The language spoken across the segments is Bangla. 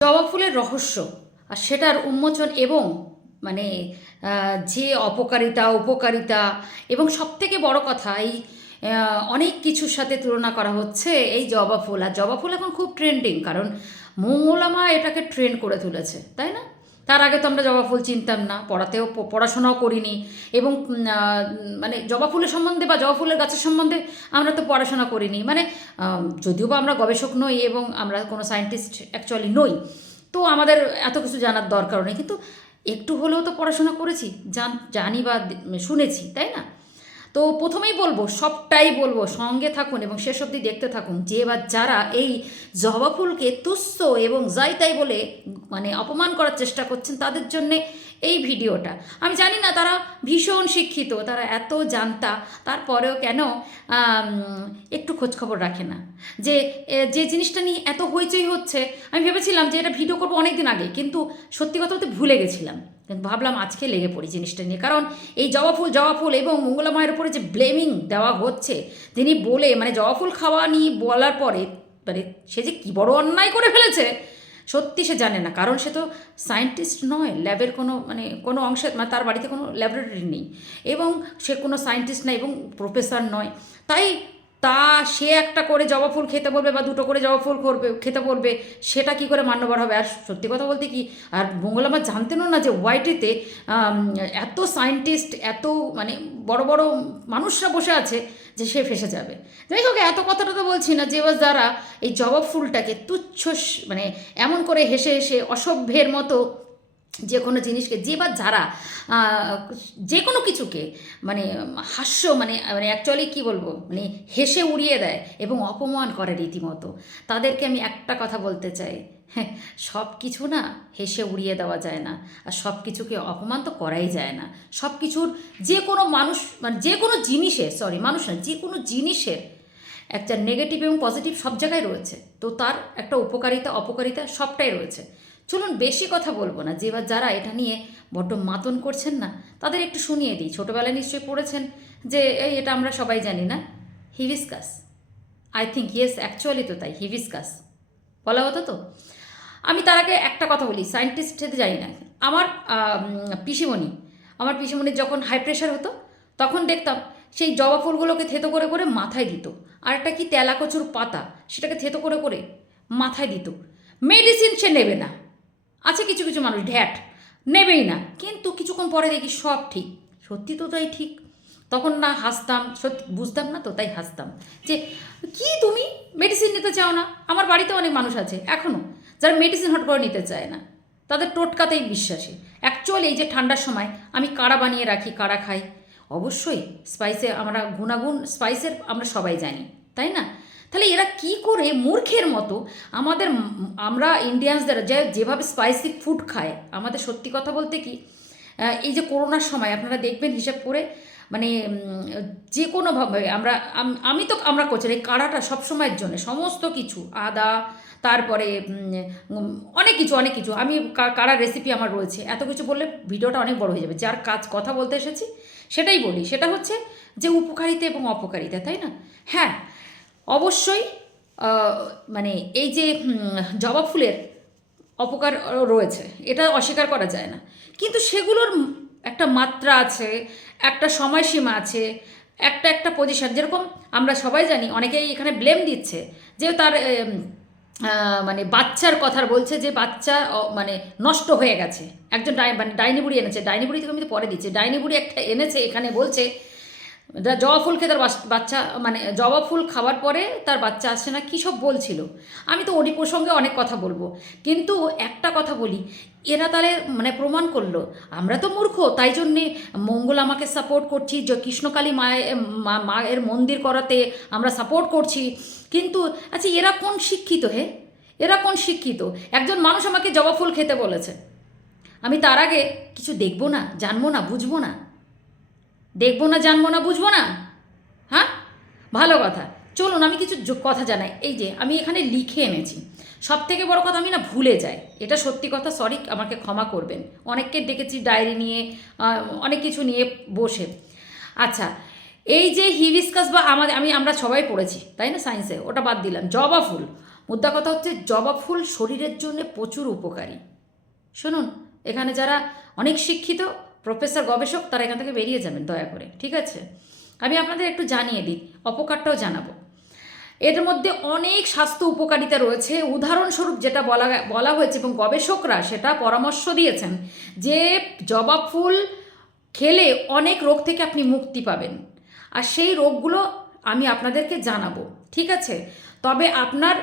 জবা ফুলের রহস্য আর সেটার উন্মোচন এবং মানে যে অপকারিতা, উপকারিতা এবং সব থেকে বড়ো কথা, এই অনেক কিছুর সাথে তুলনা করা হচ্ছে এই জবা ফুল। আর জবা ফুল এখন খুব ট্রেন্ডিং কারণ মঙ্গলামা এটাকে ট্রেন্ড করে তুলেছে, তাই না? তার আগে তো আমরা জবা ফুল চিনতাম না, পড়াতেও পড়াশোনাও করিনি এবং মানে জবা ফুলের সম্বন্ধে বা জবা ফুলের গাছের সম্বন্ধে আমরা তো পড়াশোনা করিনি। মানে যদিও বা আমরা গবেষক নই এবং আমরা কোনো সায়েন্টিস্ট অ্যাকচুয়ালি নই, তো আমাদের এত কিছু জানার দরকার নেই। কিন্তু একটু হলেও তো পড়াশোনা করেছি, জান, জানি বা শুনেছি, তাই না? তো প্রথমেই বলব, সবটাই বলব, সঙ্গে থাকুন এবং শেষ অবধি দেখতে থাকুন। যে বা যারা এই জবা ফুলকে তুচ্ছ এবং যাই তাই বলে মানে অপমান করার চেষ্টা করছেন, তাদের জন্যে এই ভিডিওটা। আমি জানি না, তারা ভীষণ শিক্ষিত, তারা এত জানতা, তারপরেও কেন একটু খোঁজখবর রাখে না। যে যে জিনিসটা নিয়ে এত হইচই হচ্ছে, আমি ভেবেছিলাম যে এটা ভিডিও করব অনেক দিন আগে, কিন্তু সত্যি কথা বলতে ভুলে গেছিলাম। কিন্তু ভাবলাম আজকে লেগে পড়ি জিনিসটা নিয়ে, কারণ এই জবা ফুল জবা ফুল এবং মঙ্গলা মায়ের উপরে যে ব্লেমিং দেওয়া হচ্ছে তিনি বলে মানে জবা ফুল খাওয়া নিয়ে বলার পরে মানে সে যে কী বড় অন্যায় করে ফেলেছে সত্যি সে জানে না। কারণ সে তো সায়েন্টিস্ট নয় ল্যাবের কোনো মানে কোনো অংশে মানে তার বাড়িতে কোনো ল্যাবরেটরি নেই। এবং সে কোনো সায়েন্টিস্ট নয় এবং প্রফেসর নয়। তাই তা সে একটা করে জবা ফুল খেতে বলবে বা দুটো করে জবা ফুল করবে, খেতে বলবে, সেটা কি করে মান্যবার হবে? আর সত্যি কথা বলতে কি, আর মঙ্গলামা জানতেনও না যে ওয়াইটিতে এত সায়েন্টিস্ট এত মানে বড় বড় মানুষরা বসে আছে যে সে ফেসে যাবে। যাই হোক, এত কথাটা তো বলছি না যে যারা এই জবা ফুলটাকে তুচ্ছ মানে এমন করে হেসে হেসে অসভ্যের মতো যে কোনো জিনিসকে, যে বা যারা যে কোনো কিছুকে মানে হাস্য মানে মানে অ্যাকচুয়ালি কী বলব মানে হেসে উড়িয়ে দেয় এবং অপমান করে রীতিমতো। তাদেরকে আমি একটা কথা বলতে চাই। হ্যাঁ সব কিছু না হেসে উড়িয়ে দেওয়া যায় না। আর সব কিছুকে অপমান তো করাই যায় না। সব কিছুর যে কোনো মানুষ মানে যে কোনো জিনিসের সরি মানুষ না, যে কোনো জিনিসের একটা নেগেটিভ এবং পজিটিভ সব জায়গায় রয়েছে। তো তার একটা উপকারিতা, অপকারিতা সবটাই রয়েছে। চলুন বেশি কথা বলব না। যে বা যারা এটা নিয়ে বড্ড মাতন করছেন না, তাদের একটু শুনিয়ে দিই। ছোটোবেলায় নিশ্চয়ই পড়েছেন যে, এই এটা আমরা সবাই জানি না hibiscus I think yes actually তো তাই হিভিসকাস বলা হতো তো? আমি তার আগে একটা কথা বলি সায়েন্টিস্ট হতে জানি না। আমার পিসিমণি, আমার পিসিমণির যখন হাই প্রেশার হতো, তখন দেখতাম সেই জবা ফুলগুলোকে থেতো করে করে মাথায় দিত। আর একটা কি তেলাকচুর পাতা? সেটাকে থেতো করে করে মাথায় দিত। মেডিসিন সে নেবে না। আছে কিছু কিছু মানুষ ঢ্যাট, নেবেই না। কিন্তু কিছুক্ষণ পরে দেখি সব ঠিক। সত্যি তো তাই ঠিক। তখন না হাসতাম, সত্যি বুঝতাম না তো তাই হাসতাম। যে কি তুমি? মেডিসিন নিতে চাও না? আমার বাড়িতে অনেক মানুষ আছে এখনও যারা মেডিসিন হট করে নিতে চায় না। তাদের টোটকাতেই বিশ্বাসী। অ্যাকচুয়ালি এই যে ঠান্ডার সময় আমি কাড়া বানিয়ে রাখি, কাড়া খাই। অবশ্যই স্পাইসে আমরা গুণাগুণ স্পাইসের আমরা সবাই জানি, তাই না? তাহলে এরা কি করে মূর্খের মতো আমাদের আমরা ইন্ডিয়ানসদের যে, যেভাবে স্পাইসি ফুড খায়, আমাদের সত্যি কথা বলতে কি এই যে করোনার সময় আপনারা দেখবেন হিসাব করে মানে যে কোনোভাবে আমরা, আমি তো আমরা করছি এই কাড়াটা সবসময়ের জন্য, সমস্ত কিছু, আদা, তারপরে অনেক কিছু অনেক কিছু, আমি কাড়ার রেসিপি আমার রয়েছে, এত কিছু বললে ভিডিওটা অনেক বড় হয়ে যাবে, যার কাজ কথা বলতে এসেছি সেটাই বলি, সেটা হচ্ছে যে উপকারিতা এবং অপকারিতা, তাই না? হ্যাঁ অবশ্যই মানে এই যে জবা ফুলের অপকার রয়েছে, এটা অস্বীকার করা যায় না। কিন্তু সেগুলোর একটা মাত্রা আছে, একটা সময়সীমা আছে, একটা একটা পজিশন যেরকম আমরা সবাই জানি, অনেকেই এখানে ব্লেম দিচ্ছে যে তার মানে বাচ্চার কথার বলছে যে বাচ্চা মানে নষ্ট হয়ে গেছে। একজন মানে ডাইনি বুড়ি এনেছে। ডাইনি বুড়ি থেকে আমি পরে দিচ্ছি। ডাইনি বুড়ি একটা এনেছে, এখানে বলছে জবা ফুল তার বাচ্চা মানে জবা ফুল খাওয়ার পরে তার বাচ্চা আসছে না, কী সব বলছিল? আমি তো ওরই প্রসঙ্গে অনেক কথা বলব। কিন্তু একটা কথা বলি, এরা তাহলে মানে প্রমাণ করল, আমরা তো মূর্খ, তাই জন্যে মঙ্গল আমাকে সাপোর্ট করছি, যে কৃষ্ণকালী মায়ের মায়ের মন্দির করাতে আমরা সাপোর্ট করছি। কিন্তু আচ্ছা এরা কোন শিক্ষিত হে? এরা কোন শিক্ষিত? একজন মানুষ আমাকে জবা ফুল খেতে বলেছে। আমি তার আগে কিছু দেখব না, জানব না, বুঝব না। দেখব না, জানব না, বুঝব না? হ্যাঁ? ভালো কথা। চলুন, আমি কিছু কথা জানাই। এই যে, আমি এখানে লিখে এনেছি। সব থেকে বড় কথা, আমি না ভুলে যাই। এটা সত্যি কথা সরি আমাকে ক্ষমা করবেন। অনেককে ডেকেছি, ডায়েরি নিয়ে অনেক কিছু নিয়ে বসে। আচ্ছা এই যে হিবিসকাস বা আমাদের আমি, আমরা সবাই পড়েছি, তাই না? সায়েন্সে, ওটা বাদ দিলাম। জবা ফুল। মুদ্রা কথা হচ্ছে, জবা ফুল শরীরের জন্য প্রচুর উপকারী। শুনুন, এখানে যারা অনেক শিক্ষিত প্রফেসর গবেষক তারা এখান থেকে বেরিয়ে যাবেন, দয়া করে, ঠিক আছে? আমি আপনাদের একটু জানিয়ে দিই, অপকারটাও জানাব। এর মধ্যে অনেক স্বাস্থ্য উপকারিতা রয়েছে। উদাহরণস্বরূপ যেটা বলা বলা হয়েছে এবং গবেষকরা সেটা পরামর্শ দিয়েছেন যে জবা ফুল খেলে অনেক রোগ থেকে আপনি মুক্তি পাবেন। আর সেই রোগগুলো আমি আপনাদেরকে জানাব, ঠিক আছে? তবে আপনার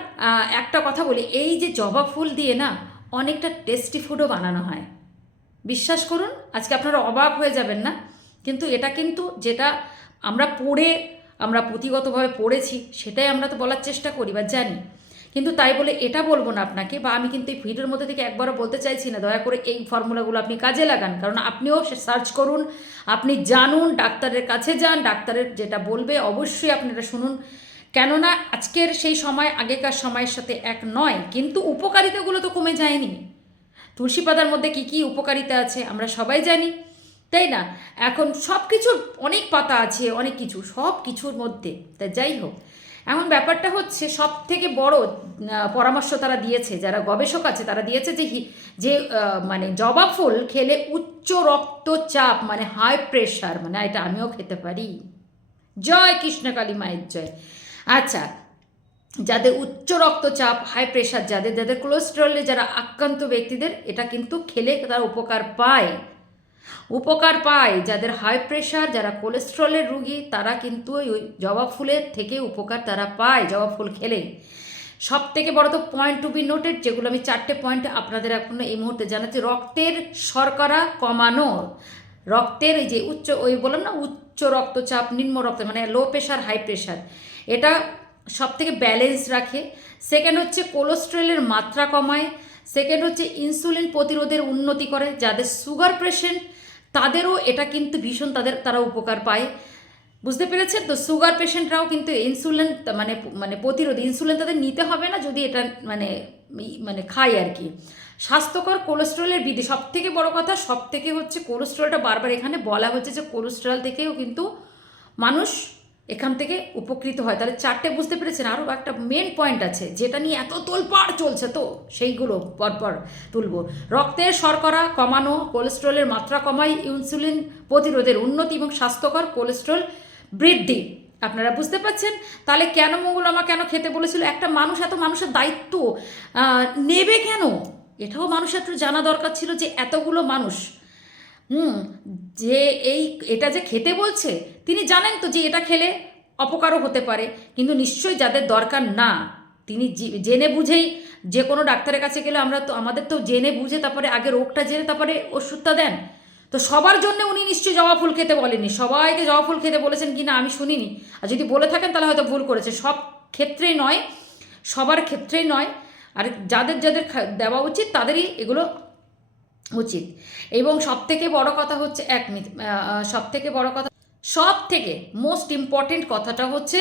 একটা কথা বলি, এই যে জবা ফুল দিয়ে না অনেকটা টেস্টি ফুডও বানানো হয়। বিশ্বাস করুন, আজকে আপনারা অবাক হয়ে যাবেন না? কিন্তু এটা কিন্তু যেটা আমরা পড়ে, আমরা পুঁথিগতভাবে পড়েছি, সেটাই আমরা তো বলার চেষ্টা করি বা জানি। কিন্তু তাই বলে এটা বলব না আপনাকে বা আমি কিন্তু এই ভিডিওর মধ্যে থেকে একবারও বলতে চাইছি না। দয়া করে এই ফর্মুলাগুলো আপনি কাজে লাগান, কারণ আপনিও সার্চ করুন, আপনি জানুন, ডাক্তারের কাছে যান, ডাক্তারের যেটা বলবে অবশ্যই আপনি এটা শুনুন। কেননা আজকের সেই সময়, আগেকার সময়ের সাথে এক নয়, কিন্তু উপকারিতাগুলো তো কমে যায়নি। তুলসী পাতার মধ্যে কি কি উপকারিতা আছে আমরা সবাই জানি, তাই না? এখন সব কিছুর অনেক পাতা আছে, অনেক কিছু সব কিছুর মধ্যে। তা যাই হোক এমন ব্যাপারটা হচ্ছে সব থেকে বড় পরামর্শ তারা দিয়েছে, যারা গবেষক আছে, তারা দিয়েছে যে যে মানে জবা ফুল খেলে উচ্চ রক্তচাপ মানে হাই প্রেশার মানে এটা আমিও খেতে পারি। জয় কৃষ্ণকালী মায়ের জয়। আচ্ছা যাদের উচ্চ রক্তচাপ হাই প্রেশার যাদের যাদের কোলেস্টেরলে যারা আক্রান্ত ব্যক্তিদের, এটা কিন্তু খেলে তারা উপকার পায়। উপকার পায়। যাদের হাই প্রেশার যারা কোলেস্ট্রলের রুগী, তারা কিন্তু ওই জবা ফুলের থেকে উপকার তারা পায়, জবা ফুল খেলে সব থেকে বড় তো পয়েন্ট টু বি নোটেড যেগুলো আমি চারটে পয়েন্ট আপনাদের এখন এই মুহূর্তে জানাচ্ছি, রক্তের শর্করা কমানো। রক্তের যে উচ্চ, ওই বললাম না, উচ্চ রক্তচাপ, নিম্ন রক্ত মানে লো প্রেশার হাই প্রেশার এটা সব থেকে ব্যালেন্স রাখে। সেকেন্ড হচ্ছে কোলেস্ট্রলের মাত্রা কমায়। সেকেন্ড হচ্ছে ইনসুলিন প্রতিরোধের উন্নতি করে, যাদের সুগার পেশেন্ট তাদেরও এটা কিন্তু ভীষণ তাদের, তারা উপকার পায়। বুঝতে পেরেছেন? তো সুগার পেশেন্টরাও কিন্তু ইনসুলিন মানে মানে প্রতিরোধ ইনসুলিন তাদের নিতে হবে না যদি এটা মানে মানে খায় আর কি। স্বাস্থ্যকর কোলেস্ট্রলের বৃদ্ধি সব থেকে বড় কথা সব থেকে হচ্ছে কোলেস্ট্রলটা বারবার এখানে বলা হচ্ছে যে কোলেস্ট্রল থেকেও কিন্তু মানুষ এখান থেকে উপকৃত হয়। তাহলে চারটে বুঝতে পেরেছেন আরও একটা মেন পয়েন্ট আছে, যেটা নিয়ে এত তোলপাড় চলছে তো, সেইগুলো পরপর তুলবো। রক্তের শর্করা কমানো কোলেস্ট্রলের মাত্রা কমায় ইনসুলিন প্রতিরোধের উন্নতি এবং স্বাস্থ্যকর কোলেস্ট্রল বৃদ্ধি। আপনারা বুঝতে পারছেন? তাহলে কেন মঙ্গল মঙ্গলামা কেন খেতে বলেছিল? একটা মানুষ এত মানুষের দায়িত্ব নেবে কেন? এটাও মানুষের একটু জানা দরকার ছিল যে এতগুলো মানুষ, হুম যে এই, এটা যে খেতে বলছে, তিনি জানেন তো যে এটা খেলে অপকারও হতে পারে, কিন্তু নিশ্চয়ই যাদের দরকার না, তিনি জেনে বুঝেই যে কোনো ডাক্তারের কাছে গেলে আমরা তো, আমাদের তো জেনে বুঝে তারপরে আগে রোগটা জেনে তারপরে ওষুধটা দেন। তো সবার জন্য উনি নিশ্চয়ই জবা ফুল খেতে বলেননি। সবাইকে জবা ফুল খেতে বলেছেন কি না আমি শুনিনি। আর যদি বলে থাকেন তাহলে হয়তো ভুল করেছে। সব ক্ষেত্রেই নয়, সবার ক্ষেত্রেই নয়। আর যাদের যাদের দেওয়া উচিত তাদেরই এগুলো উচিত। এবং সব থেকে বড় কথা হচ্ছে এক মিনিট সব থেকে বড় কথা সব থেকে মোস্ট ইম্পর্টেন্ট কথাটা হচ্ছে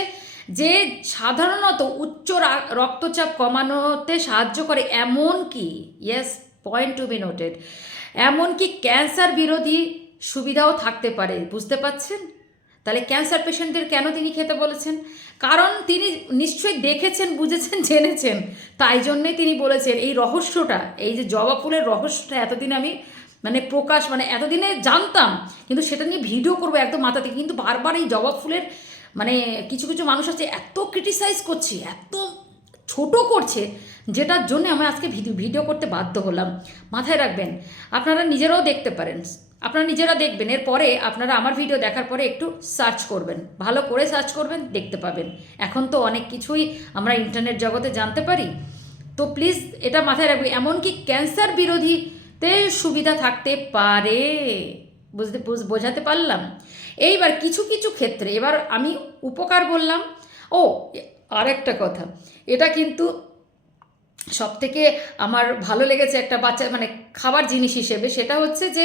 যে সাধারণত উচ্চ রক্তচাপ কমানোতে সাহায্য করে এমন কি yes point to be noted এমনকি ক্যান্সার বিরোধী সুবিধাও থাকতে পারে, বুঝতে পাচ্ছেন তাহলে ক্যান্সার পেশেন্টদের কেন তিনি খেতে বলেছেন? কারণ তিনি নিশ্চয়ই দেখেছেন, বুঝেছেন, জেনেছেন। তাই জন্যে তিনি বলেছেন, এই রহস্যটা, এই যে জবা ফুলের রহস্যটা এতদিন আমি মানে প্রকাশ মানে এতদিনে জানতাম, কিন্তু সেটা নিয়ে ভিডিও করব একদম মাথা থেকে। কিন্তু বারবার এই জবা ফুলের মানে কিছু কিছু মানুষ আছে, এত ক্রিটিসাইজ করছে, এত ছোট করছে, যেটার জন্য আমরা আজকে ভিডিও করতে বাধ্য হলাম। মাথায় রাখবেন, আপনারা নিজেরাও দেখতে পারেন। আপনারা নিজেরা দেখবেন, এরপরে আপনারা আমার ভিডিও দেখার পরে একটু সার্চ করবেন। ভালো করে সার্চ করবেন, দেখতে পাবেন। এখন তো অনেক কিছুই আমরা ইন্টারনেট জগতে জানতে পারি। তো প্লিজ এটা মাথায় রাখবে এমনকি ক্যান্সার বিরোধীতে সুবিধা থাকতে পারে। বুঝতে বোঝাতে পারলাম। এইবার কিছু কিছু ক্ষেত্রে, এবার আমি উপকার বললাম। ও, আরেকটা কথা, এটা কিন্তু সব থেকে আমার ভালো লেগেছে একটা বাচ্চা মানে খাবার জিনিস হিসেবে, সেটা হচ্ছে যে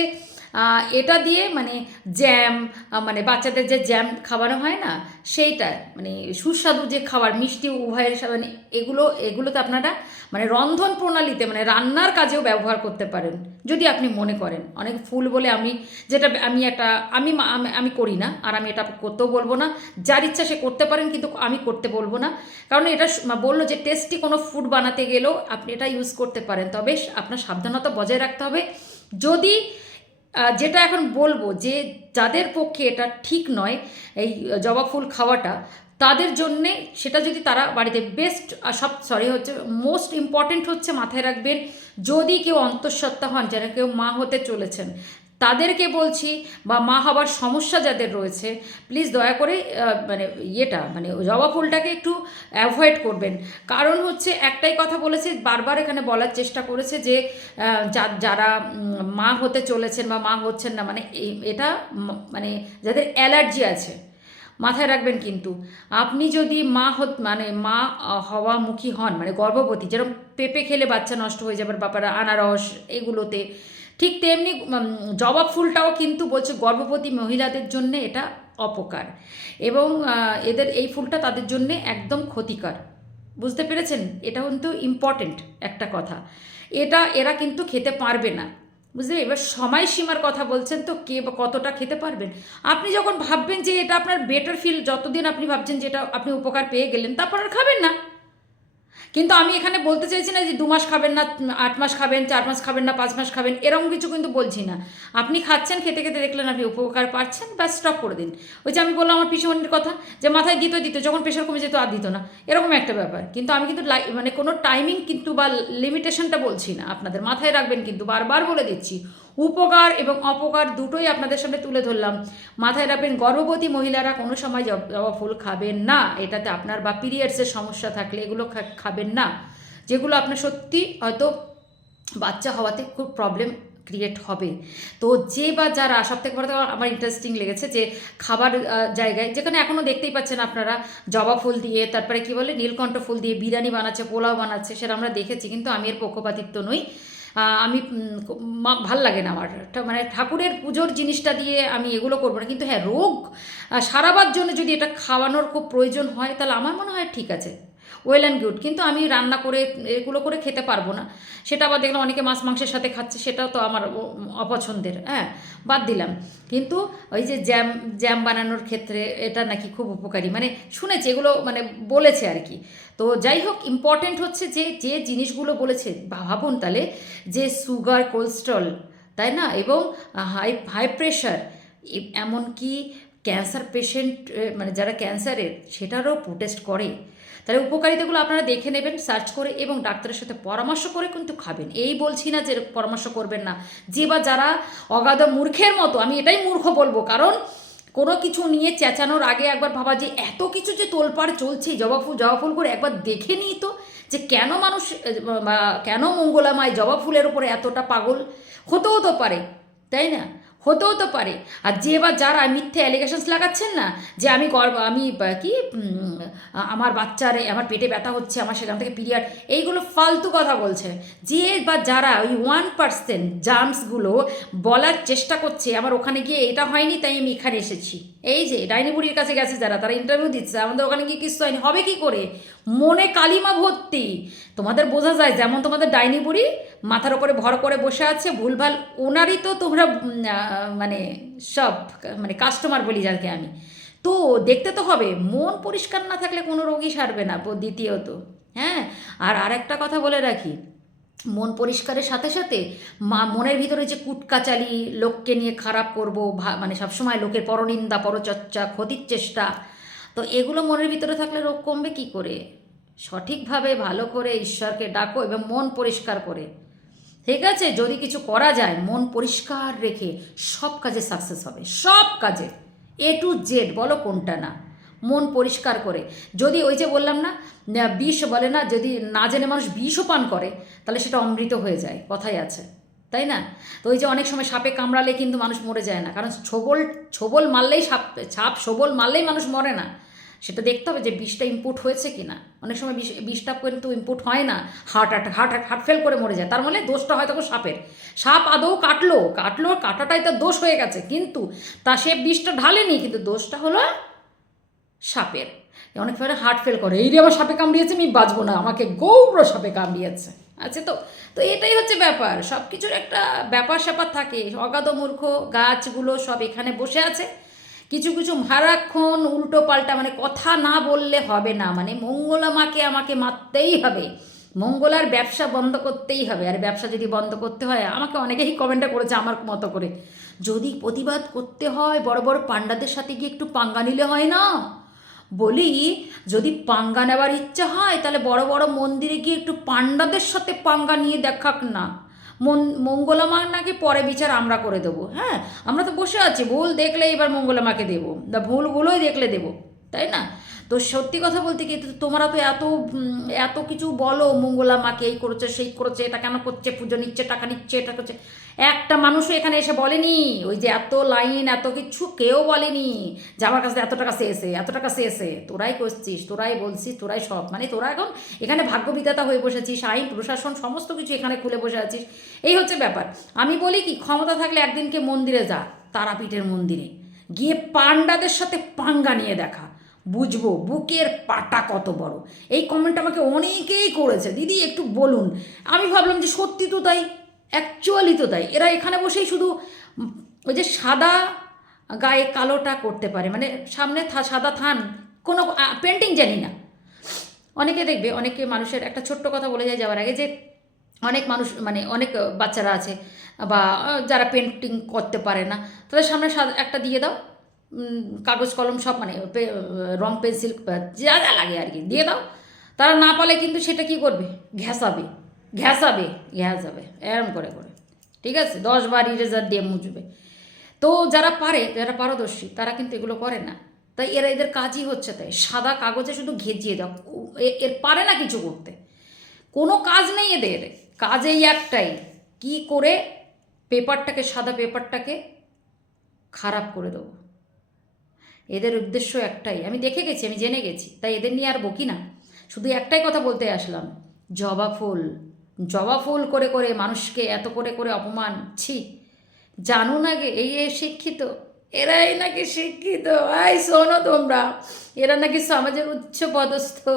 এটা দিয়ে মানে জ্যাম মানে বাচ্চাদের যে জ্যাম খাওয়ানো হয় না, সেইটা মানে সুস্বাদু যে খাবার, মিষ্টি, উভয়ের মানে এগুলো, এগুলোতে আপনারা মানে রন্ধন প্রণালীতে মানে রান্নার কাজেও ব্যবহার করতে পারেন, যদি আপনি মনে করেন। অনেক ফুল বলে আমি যেটা, আমি একটা, আমি আমি- করি না, আর আমি এটা করতেও বলব না। যার ইচ্ছা সে করতে পারেন, কিন্তু আমি করতে বলব না। কারণ এটা বলল যে টেস্টি কোনো ফুড বানাতে গেলেও আপনি এটা ইউজ করতে পারেন। তবে আপনার সাবধানতা বজায় রাখতে হবে। যদি যেটা এখন বলব যে যাদের পক্ষে এটা ঠিক নয়, এই জবা ফুল খাওয়াটা, তাদের জন্যে সেটা যদি তারা বাড়িতে বেস্ট সব সরি হচ্ছে মোস্ট ইম্পর্টেন্ট হচ্ছে মাথায় রাখবেন, যদি কেউ অন্তঃসত্ত্বা হন, যারা কেউ মা হতে চলেছেন তাদেরকে বলছি বা মা হবার সমস্যা যাদের রয়েছে প্লিজ দয়া করে মানে ইয়েটা মানে জবা ফুলটাকে একটু অ্যাভয়েড করবেন। কারণ হচ্ছে একটাই কথা বলেছে, বারবার এখানে বলার চেষ্টা করেছে যে যারা মা হতে চলেছেন বা মা হচ্ছেন না মানে এটা মানে যাদের অ্যালার্জি আছে, মাথায় রাখবেন কিন্তু। আপনি যদি মা হত মানে মা হওয়া মুখী হন মানে গর্ভবতী, যেরকম পেঁপে খেলে বাচ্চা নষ্ট হয়ে যাবে বাপারা আনারস এগুলোতে ঠিক তেমনি জবা ফুলটাও কিন্তু বলছে গর্ভবতী মহিলাদের জন্য এটা অপকার। এবং এদের এই ফুলটা তাদের জন্য একদম ক্ষতিকর। বুঝতে পেরেছেন? এটা কিন্তু ইম্পর্টেন্ট একটা কথা। এটা, এরা কিন্তু খেতে পারবে না। বুঝলে? এবার সময়সীমার কথা বলছেন তো কে বা কতটা খেতে পারবেন? আপনি যখন ভাববেন যে এটা আপনার বেটার ফিল যতদিন আপনি ভাবছেন যে এটা আপনি উপকার পেয়ে গেলেন, তারপর আর খাবেন না। কিন্তু আমি এখানে বলতে চাইছি না যে দু মাস খাবেন না আট মাস খাবেন, চার মাস খাবেন না, পাঁচ মাস খাবেন, এরকম কিছু কিন্তু বলছি না। আপনি খাচ্ছেন, খেতে খেতে দেখলেন আপনি উপকার পাচ্ছেন বা স্টপ করে দিন। ওই যে আমি বললাম আমার পিছনের কথা, যে মাথায় দিত দিত, যখন প্রেশার কমে যেত আর দিত না। এরকম একটা ব্যাপার। কিন্তু আমি কিন্তু মানে কোনো টাইমিং কিন্তু বা লিমিটেশনটা বলছি না। আপনাদের মাথায় রাখবেন কিন্তু, বারবার বলে দিচ্ছি। উপকার এবং অপকার দুটোই আপনাদের সামনে তুলে ধরলাম। মাথায় রাখবেন, গর্ভবতী মহিলারা কোনো সময় জব- ফুল খাবেন না। এটাতে আপনার বা পিরিয়ডসের সমস্যা থাকলে এগুলো খাবেন না। যেগুলো আপনার সত্যি হয়তো বাচ্চা হওয়াতে খুব প্রবলেম ক্রিয়েট হবে। তো যে বা যারা সব থেকে বড় আমার ইন্টারেস্টিং লেগেছে যে খাবার জায়গায়, যেখানে এখনও দেখতেই পাচ্ছেন আপনারা, জবা ফুল দিয়ে, তারপরে কি বলে, নীলকণ্ঠ ফুল দিয়ে, বিরিয়ানি বানাচ্ছে, পোলাও বানাচ্ছে, সেটা আমরা দেখেছি, কিন্তু আমি এর পক্ষপাতিত্ব নই। আমি ভালো লাগে না আমার। মানে ঠাকুরের পুজোর জিনিসটা দিয়ে আমি এগুলো করব না। কিন্তু হ্যাঁ রোগ সারাবার জন্য যদি এটা খাওয়ানোর খুব প্রয়োজন হয়, তাহলে আমার মনে হয় ঠিক আছে। ওয়েল অ্যান্ড গুড কিন্তু আমি রান্না করে, এগুলো করে খেতে পারব না। সেটা আবার দেখলাম অনেকে মাছ মাংসের সাথে খাচ্ছে, সেটাও তো আমার অপছন্দের হ্যাঁ বাদ দিলাম। কিন্তু ওই যে জ্যাম জ্যাম বানানোর ক্ষেত্রে এটা নাকি খুব উপকারী। মানে শুনেছি, এগুলো মানে বলেছে আর কি। তো যাই হোক ইম্পর্টেন্ট হচ্ছে যে যে জিনিসগুলো বলেছে ভাবুন তাহলে যে সুগার কোলেস্ট্রল তাই না? এবং হাই হাই প্রেশার এমনকি ক্যান্সার পেশেন্ট মানে যারা ক্যান্সারের সেটারও প্রোটেস্ট করে। তাহলে উপকারিতাগুলো আপনারা দেখে নেবেন সার্চ করে এবং ডাক্তারের সাথে পরামর্শ করে কিন্তু খাবেন। এই বলছি না যে পরামর্শ করবেন না। যে বা যারা অগাধ মূর্খের মতো, আমি এটাই মূর্খ বলব, কারণ কোনো কিছু নিয়ে চেঁচানোর আগে একবার ভাবা যে এত কিছু যে তোলপাড় চলছে, জবা ফুল জবা ফুল করে একবার দেখে নিই তো যে কেন মানুষ কেন মঙ্গলামায় জবা ফুলের উপরে এতটা পাগল? হতেও তো পারে, তাই না? হতেও তো পারে। আর যে বা যারা মিথ্যে অ্যালিগেশনস লাগাচ্ছেন না, যে আমি গর্ব, আমি কি আমার বাচ্চার, আমার পেটে ব্যথা হচ্ছে, আমার সেখান থেকে পিরিয়ড, এইগুলো ফালতু কথা বলছে। যে বা যারা ওই ওয়ান পার্সেন্ট জার্মসগুলো বলার চেষ্টা করছে, আমার ওখানে গিয়ে এটা হয়নি, তাই আমি এখানে এসেছি। এই যে, ডাইনি বুড়ির কাছে গেছে যারা, তারা ইন্টারভিউ দিচ্ছে, আমাদের ওখানে গিয়ে কিছু হয়নি, হবে কি করে? মনে কালিমা ভর্তি। তোমাদের বোঝা যায়, যেমন তোমাদের ডাইনি বুড়ি মাথার ওপরে ভর করে বসে আছে, ভুলভাল ওনারই তো তোমরা মানে সব মানে কাস্টমার বলি যাকে আমি। তো দেখতে তো হবে, মন পরিষ্কার না থাকলে কোনো রোগই সারবে না দ্বিতীয়ত হ্যাঁ? আর আরেকটা কথা বলে রাখি, মন পরিষ্কারের সাথে সাথে মা, মনের ভিতরে যে কুটকাচালি, লোককে নিয়ে খারাপ করব মানে সবসময় লোকের পরনিন্দা, পরচর্চা, ক্ষতির চেষ্টা তো এগুলো মনের ভিতরে থাকলে রোগ কমবে কি করে? সঠিকভাবে, ভালো করে ঈশ্বরকে ডাকো এবং মন পরিষ্কার করে। ঠিক আছে? যদি কিছু করা যায়, মন পরিষ্কার রেখে সব কাজে সাকসেস হবে। সব কাজে। এ টু জেড বলো কোনটা না? মন পরিষ্কার করে। যদি ওই যে বললাম না বিষ বলে না, যদি না জেনে মানুষ বিষও পান করে, তাহলে সেটা অমৃত হয়ে যায়। কথাই আছে। তাই না? তো ওই যে অনেক সময় সাপে কামড়ালে কিন্তু মানুষ মরে যায় না। কারণ ছোবল ছোবল মারলেই সাপ, ছাপ সবল মারলেই মানুষ মরে না। সেটা দেখতে হবে যে বিষটা ইম্পুট হয়েছে কি না অনেক সময় বিষ, বিষটা কিন্তু ইম্পুট হয় না। Heart attack heart heart fail করে মরে যায়। তার মানে দোষটা হয়তো সাপের। সাপ আদৌ কাটলো? কাটলো, কাটাটাই তার দোষ হয়ে গেছে। কিন্তু তা সে বিষটা ঢালেনি, কিন্তু দোষটা হলো সাপের। অনেক সময় হার্ট ফেল করে। এই রে আমার সাপে কামড়িয়েছে, আমি বাঁচবো না। আমাকে গৌর সাপে কামড়িয়েছে। আছে তো? তো এটাই হচ্ছে ব্যাপার। সব কিছুর একটা ব্যাপার স্যাপার থাকে। অগাধ মূর্খ গাছগুলো সব এখানে বসে আছে। কিছু কিছু সারাক্ষণ উল্টো পাল্টা মানে কথা না বললে হবে না। মানে মঙ্গলা মাকে আমাকে মারতেই হবে। মঙ্গলার ব্যবসা বন্ধ করতেই হবে। আর ব্যবসা যদি বন্ধ করতে হয়, আমাকে অনেকেই কমেন্টটা করেছে আমার মতো করে। যদি প্রতিবাদ করতে হয়, বড় বড় পাণ্ডাদের সাথে গিয়ে একটু পাঙ্গা নিলে হয় না? বলি, যদি পাঙ্গা নেওয়ার ইচ্ছা হয়, তাহলে বড় বড় মন্দিরে গিয়ে একটু পাণ্ডাদের সাথে পাঙ্গা নিয়ে দেখাক না। মন, মঙ্গলামার নাকি পরে বিচার আমরা করে দেবো হ্যাঁ? আমরা তো বসে আছি, ভুল দেখলে এবার মঙ্গলামাকে দেবো দা ভুলগুলোই দেখলে দেবো, তাই না? তো সত্যি কথা বলতে কি তোমরা তো এত এত কিছু বলো মঙ্গলা মাকে এই করেছে, সেই করেছে, এটা কেন করছে, পুজো নিচ্ছে, টাকা নিচ্ছে, এটা করছে। একটা মানুষও এখানে এসে বলেনি, ওই যে এত লাইন এত কিছু কেউ বলেনি যে আমার কাছে এত টাকা চেয়েছে, এত টাকা চেয়েছে। তোরাই করছিস, তোরাই বলছিস, তোরাই সব। মানে তোরা এখন এখানে ভাগ্যবিধাতা হয়ে বসেছিস, আইন, প্রশাসন, সমস্ত কিছু এখানে খুলে বসে আছিস। এই হচ্ছে ব্যাপার। আমি বলি কি, ক্ষমতা থাকলে একদিনকে মন্দিরে যা, তারাপীঠের মন্দিরে। গিয়ে পাণ্ডাদের সাথে পাঙ্গা নিয়ে দেখা। বুঝব, বুকের পাটা কত বড়। এই কমেন্ট আমাকে অনেকেই করেছে। দিদি, একটু বলুন। আমি ভাবলাম যে সত্যি তো তাই। অ্যাকচুয়ালি তো তাই। এরা এখানে বসেই শুধু ওই যে সাদা গায়ে কালোটা করতে পারে। মানে সামনে থা- সাদা থান, কোনো পেন্টিং জানি না। অনেকে দেখবে, অনেকে মানুষের একটা ছোট্ট কথা বলে যায় যাওয়ার আগে যে অনেক মানুষ মানে অনেক বাচ্চারা আছে বা যারা পেন্টিং করতে পারে না, তাদের সামনে একটা দিয়ে দাও। কাগজ, কলম সব মানে রং, পেন্সিল যা যা লাগে আর কি, দিয়ে দাও। তারা না পালে কিন্তু সেটা কি করবে? ঘ্যাসাবে ঘ্যাসাবে ঘ্যাসাবে এরম করে করে। ঠিক আছে? দশ বার ইরেজার দিয়ে মুছবে। তো যারা পারে, যারা পারদর্শী, তারা কিন্তু এগুলো করে না। তাই এরা এদের কাজই হচ্ছে তাই। সাদা কাগজে শুধু ঘেঁচিয়ে দাও। এর পারে না কিছু করতে। কোনো কাজ নেই এদের। কাজ এই একটাই। কি করে পেপারটাকে, সাদা পেপারটাকে খারাপ করে দেবো? এদের উদ্দেশ্য একটাই। আমি দেখে গেছি, আমি জেনে গেছি। তাই এদের নিয়ে আর বকি না। শুধু একটাই কথা বলতে আসলাম। জবা ফুল। জবা ফুল করে করে মানুষকে এত করে করে অপমান, ছি। জানুন আগে এই এ শিক্ষিত, এরাই নাকি শিক্ষিত। আই শোনো তোমরা, এরা নাকি সমাজের উচ্চ পদস্থ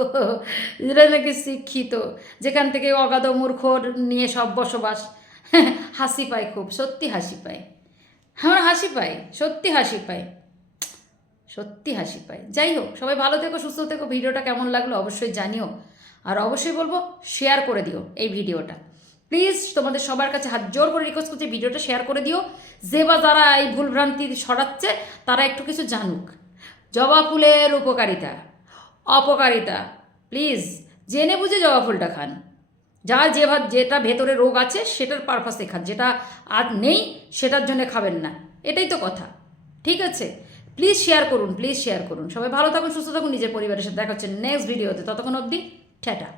এরা নাকি শিক্ষিত, যেখান থেকে অগাধ মূর্খ নিয়ে সব বসবাস। হাসি পায় খুব, সত্যি হাসি পায়। আমার হাসি পায়, সত্যি হাসি পায়। সত্যি হাসি পায়। যাই হোক, সবাই ভালো থেকো, সুস্থ থেকো, ভিডিওটা কেমন লাগল অবশ্যই জানিও। আর অবশ্যই বলব শেয়ার করে দিও এই ভিডিওটা। প্লিজ তোমাদের সবার কাছে হাত জোর করে রিকোয়েস্ট করছি, ভিডিওটা শেয়ার করে দিও। যে বা যারা এই ভুলভ্রান্তি সরাচ্ছে তারা একটু কিছু জানুক। জবা ফুলের উপকারিতা, অপকারিতা প্লিজ জেনে বুঝে জবা ফুলটা খান। যে ভাত যেটা ভেতরে রোগ আছে, সেটার পারপাসে খান। যেটা আর নেই, সেটার জন্য খাবেন না। এটাই তো কথা। ঠিক আছে? প্লিজ শেয়ার করুন প্লিজ শেয়ার করুন। সবাই ভালো থাকুন, সুস্থ থাকুন, নিজের পরিবারের সাথে। দেখা হচ্ছে নেক্সট ভিডিওতে ততক্ষণ অবধি টাটা